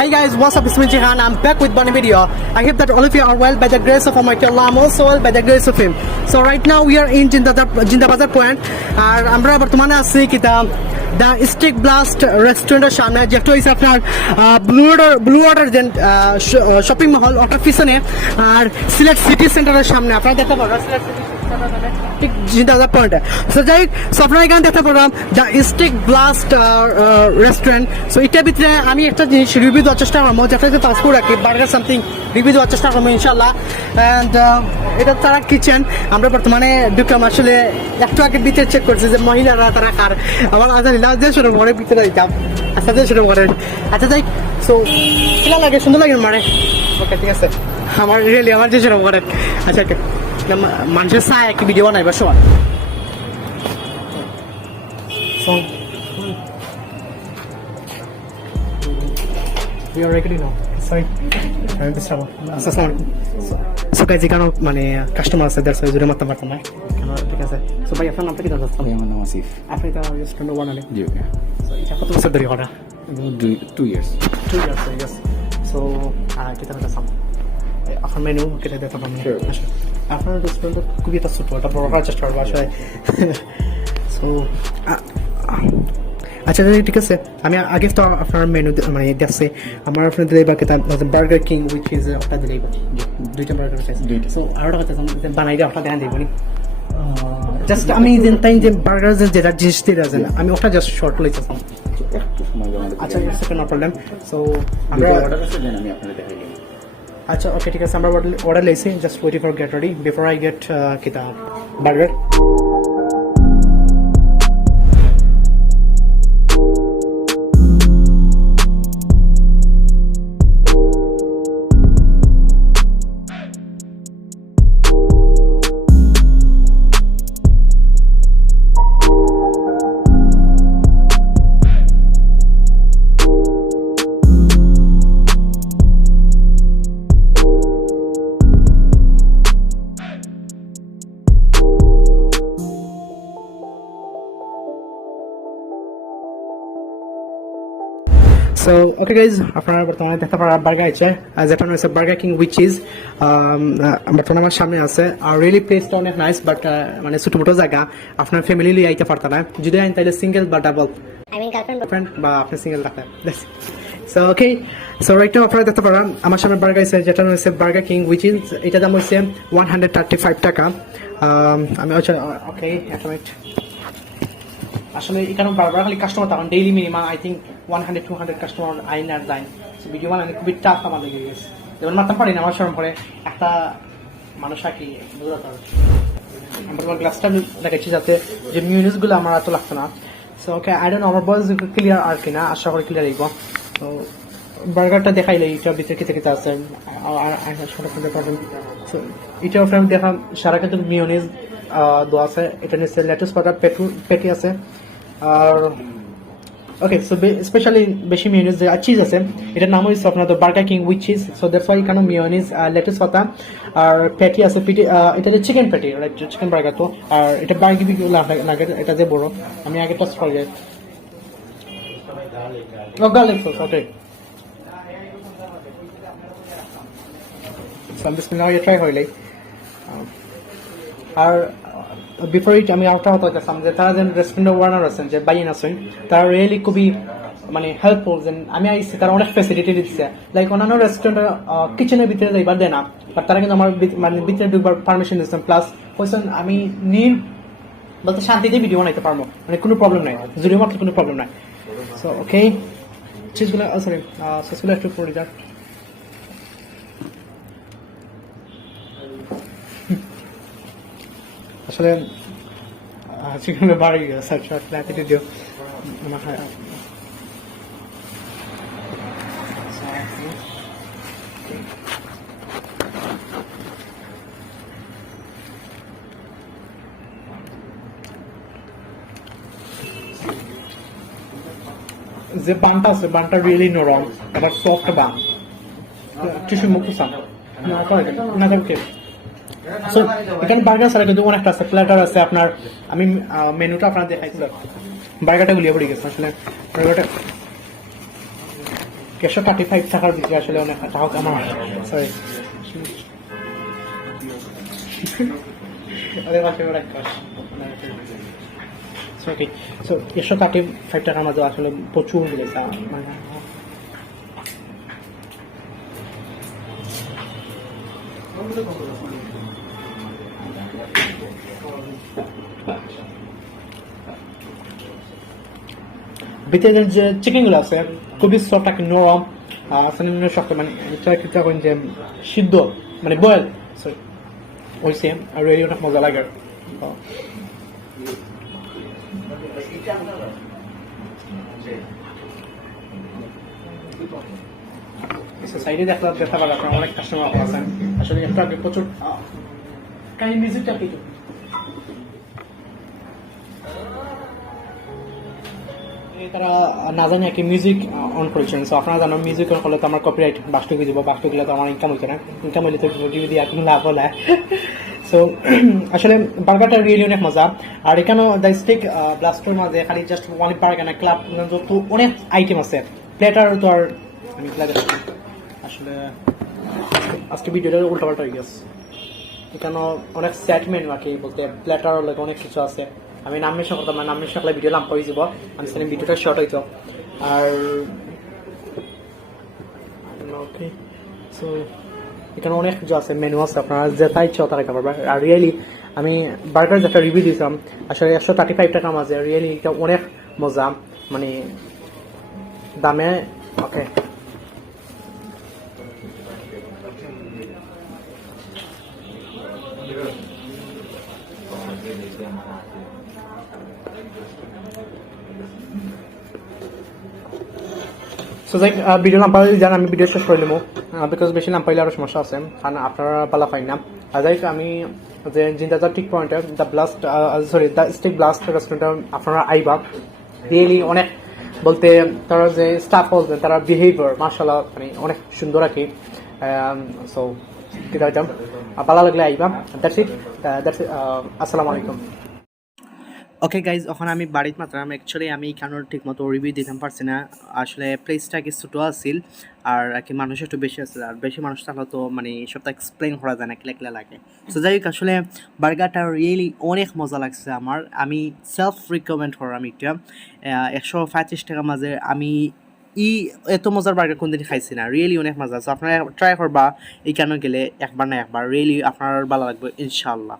Hey guys, what's up? It's me Jihan. I'm back with one video. I hope that all of you are well by the grace of Almighty Allah. I'm also well by the grace of Him. So right now we are in Jindabazar point. আর আমরা বর্তমানে আছি কিতা the stick blast রেস্টুরেন্টের সামনে, যেটা হচ্ছে আপনার blue water shopping মহল ওটার পিছনে, আর সিলেট সিটি সেন্টারের সামনে আপনারা দেখতে পাবেন সিলেট সিটি ঠিক জিন্দাবাজার পয়েন্টে। সো যাই সো আপনারা এখানে দেখতে পারলাম the stick blast restaurant. So এটার ভিতরে আমি একটা জিনিস রিভিউ দেওয়ার চেষ্টা করবো, যেটা হচ্ছে পাসপোর্ট রাখি বার্গার সামথিং রিভিউ দেওয়ার চেষ্টা করবো ইনশাল্লাহ। অ্যান্ড এটা তারা কিচেন, আমরা বর্তমানে ঢুকলাম আসলে একটু আগে ভিতরে চেক করছি যে মহিলারা তারা কার, আমার আলহামদুলিল্লাহ যে সেরকম ঘরের ভিতরে দিতাম, আচ্ছা যে সেরকম ঘরের আচ্ছা যাই। সো কিলা লাগে সুন্দর লাগে মানে ওকে ঠিক আছে, আমার রিয়েলি আমার যে সেরকম ঘরের আচ্ছা মানুষের চায় একটি ভিডিও বানাইবার সময়। We are recording now. Sorry. I'm just trouble. So guys, এখানে মানে কাস্টমার আছে দেড়শো জুড়ে মারতে পারতাম না, ঠিক আছে। সো ভাই আপনার নামটা কি জানতে চাচ্ছেন? আমার নাম আসিফ। আপনি তো রেস্টুরেন্ট বানালেন? জি ওকে। সো এটা কত বছর ধরে করা? 2 years. 2 years, yes. So kita nak sama. আপনার মেনু কেটে দিতে পারবেন? আপনার রেস্টুরেন্ট খুবই একটা ছোট, একটা বড় করার চেষ্টা করবো আসলে। সো আচ্ছা ঠিক আছে, আমি আগে তো আপনার মেনু মানে দেখছি আমার আপনার ডেলিভার খেতাম বার্গার কিং উইচ ইজ আপনার ডেলিভার দুইটা বার্গার আছে। সো আরও কথা বানাই দিয়ে আপনার দেখা দেবো নি জাস্ট আমি তাই যে বার্গার যেটা জিনিস দিয়ে আছেন আমি ওটা জাস্ট শর্ট লইতেছিলাম। আচ্ছা নো প্রবলেম। সো আমরা আচ্ছা ওকে ঠিক আছে, আমরা অর্ডার লেছি, just waiting for get ready before I get কিতা বার্গার। So okay guys, আপনারা বর্তমানে দেখতে পারা বার্গার আছে, যেটা হচ্ছে বার্গার কিং উইচ ইজ বর্তমানে আমার সামনে আছে। আর রিয়েলি প্লেসটা অনেক নাইস, বাট মানে ছোট মোটো জায়গা আপনার ফ্যামিলি লিয়ে আইতে পারতা না, যদি আইন তাহলে সিঙ্গেল বা ডাবল গার্লফ্রেন্ড বা আপনি সিঙ্গেল রাখেন। So okay, so right now আপনারা দেখতে পারেন আমার সামনে বার্গার আছে, যেটা হচ্ছে বার্গার কিং উইচ ইজ এটা দাম হচ্ছে 135 টাকা। আমি আচ্ছা ওকে এক মিনিট, আসলে এখানে বারবার খালি কাস্টমার তখন daily minimum I think 100-200 customer আইন আর যায়। সো ভিডিও বানানো খুবই টাফ আমার লেগে গেছে, যেমন মারতাম পারি না আমার শরম করে একটা মানুষ আর কি বুঝতে পারবে। আমরা তোমার গ্লাসটা দেখাচ্ছি যাতে যে মিউনিসগুলো আমার এত লাগতো না। So okay I don't know আমার বয়স ক্লিয়ার আর কিনা, আশা করি ক্লিয়ার হইব। তো বার্গারটা দেখাইলে এটার ভিতরে খেতে খেতে আছে আর পারবেন। সো এটার উপরে আমি দেখলাম সারা কিন্তু মিউনিস দেওয়া আছে, এটা নিচ্ছে লেটুস পাতা পেটি আছে। আর ওকে সো স্পেশালি বেশি মিউনিস যে চিজ আছে, এটার নাম হচ্ছে আপনার burger king with cheese. So that's why এখানে মিউনিস লেটুস পাতা আর পেটি আছে। এটা যে চিকেন পেটি রাইট, চিকেন বার্গার তো। আর এটা বার্গিবিউ লাগে, এটা যে বড় আমি আগে টেস্ট করে যাই। ও গার্লিক সস ওকে। সো আমি বিসমিল্লাহ ট্রাই হইলাই। আর বিফোর ইট আমি আউটটা হতে চাচ্ছিলাম যে তারা যেন রেস্টুরেন্টের ওয়ার্নার আছেন যে বাইন আছেন, তারা রিয়েলি খুবই মানে হেল্পফুল। যেন আমি আইসি তারা অনেক ফ্যাসিলিটি দিচ্ছে, লাইক অন্যান্য রেস্টুরেন্টের কিচেনের ভিতরে যাইবার দেয় না, বাট তারা কিন্তু আমার মানে ভিতরে ঢুকবার পারমিশন দিচ্ছেন, প্লাস পয়সন আমি নীল বলতে শান্তিতে ভিডিও বানাইতে পারবো, মানে কোনো প্রবলেম নাই, যদিও মাত্র কোনো প্রবলেম নাই। সো ওকে চিজগুলো সরি সসগুলো একটু পড়ে যাক। আসলে চিকেনের বাড়ি সার্চ অ্যাটিটিউড দিও আমার হয়। যে বানটা আছে বানটা রিয়েলি নরম, আবার সফট বান, টিস্যু মুক্ত সান না থাকে। সো এখানে বার্গার ছাড়া কিন্তু অনেকটা আছে, প্ল্যাটার আছে আপনার। আমি মেনুটা আপনার দেখাইছিলাম, বার্গারটা গুলিয়ে পড়ে গেছে আসলে। বার্গারটা 135 টাকার ভিতরে আসলে অনেক টাকা আমার সরি ওদের পাশে ওরা ওকে সো 135 টাকার মধ্যে আসলে প্রচুর মিলেছে মানে ভিতরে যে চিকেনগুলো আছে খুবই সফট আর নরম আসলে মনে শক্ত মানে এটা কি করেন যে সিদ্ধ মানে বয়েল সরি হয়েছে আর রেডি অনেক মজা লাগে সাইডে দেখতে পারেন আপনার অনেক কাস্টমার আছেন আসলে একটু আগে প্রচুর কাহিনী মিউজিকটা কি তারা না জানি কি মিউজিক অন করেছেন সো আপনারা জানেন মিউজিক অন করলে তো আমার কপিরাইট বাস্ট হয়ে যাবো বাস্ট গেলে তো আমার ইনকাম হইতো না ইনকাম হইলে তো ভিডিও দিয়ে কোনো লাভ হলে সো আসলে বার্গারটা রিয়েলি অনেক মজা আর এখানেও দ্য স্টিক ব্লাস্টের মাঝে খালি জাস্ট ওয়ান বার্গার না ক্লাব তো অনেক আইটেম আছে প্লেটার তো আর আমি আসলে আজকে ভিডিওটা উল্টাপাল্টা হয়ে গেছে এখানেও অনেক সেট মেনু আর কি বলতে প্লেটার লাগে অনেক কিছু আছে আমি নাম মিশন করতাম না নাম মিশন করলে ভিডিও লাম্প হয়ে যাব আমি সেখানে ভিডিওটা শর্ট হইতো আর ওকে সো এখানে অনেক কিছু আছে মেনু আছে আপনারা যেটা ইচ্ছা তাই খাবার আর রিয়েলি আমি বার্গার যেটা রিভিউ দিয়েছিলাম আসলে 135 টাকার মাঝে রিয়েলি এটা অনেক মজা মানে দামে ওকে সো যাই ভিডিও নাম পাইলে জান আমি ভিডিও শেষ করে নেবো বিকজ বেশি নাম পাইলে আরও সমস্যা আছে কারণ আপনারা পালা পাই না আর যাই আমি যে জিন্দা টিক পয়েন্টে the blast sorry the stick blast রেস্টুরেন্টে আপনারা আইবা রিয়েলি অনেক বলতে তারা যে স্টাফ বলতেন তারা বিহেভিয়ার মার্শাল্লাহ মানে অনেক সুন্দর আর কি সো কি দাইতাম ভালো লাগলে আইবা দ্যাটস ইট আসসালামু আলাইকুম ওকে গাইজ এখন আমি বাড়িতে মাত্রাম অ্যাকচুয়ালি আমি এখানোর ঠিক মতো রিভিউ দিতে পারছি না আসলে প্লেসটা কি ছোটো আসছিল আর কি মানুষ একটু বেশি আসছিল আর বেশি মানুষ থাকলে তো মানে সবটা এক্সপ্লেন করা যায় না কিলা লাগে সো যাই হোক আসলে বার্গারটা রিয়েলি অনেক মজা লাগছে আমার আমি সেলফ রিকমেন্ড করাম এটা 135 টাকার মাঝে আমি এত মজার বার্গার কোনদিন খাইছি না রিয়েলি অনেক মজা আছে আপনারা ট্রাই করবা এইখানে গেলে একবার না একবার রিয়েলি আপনার ভালো লাগবে ইনশাআল্লাহ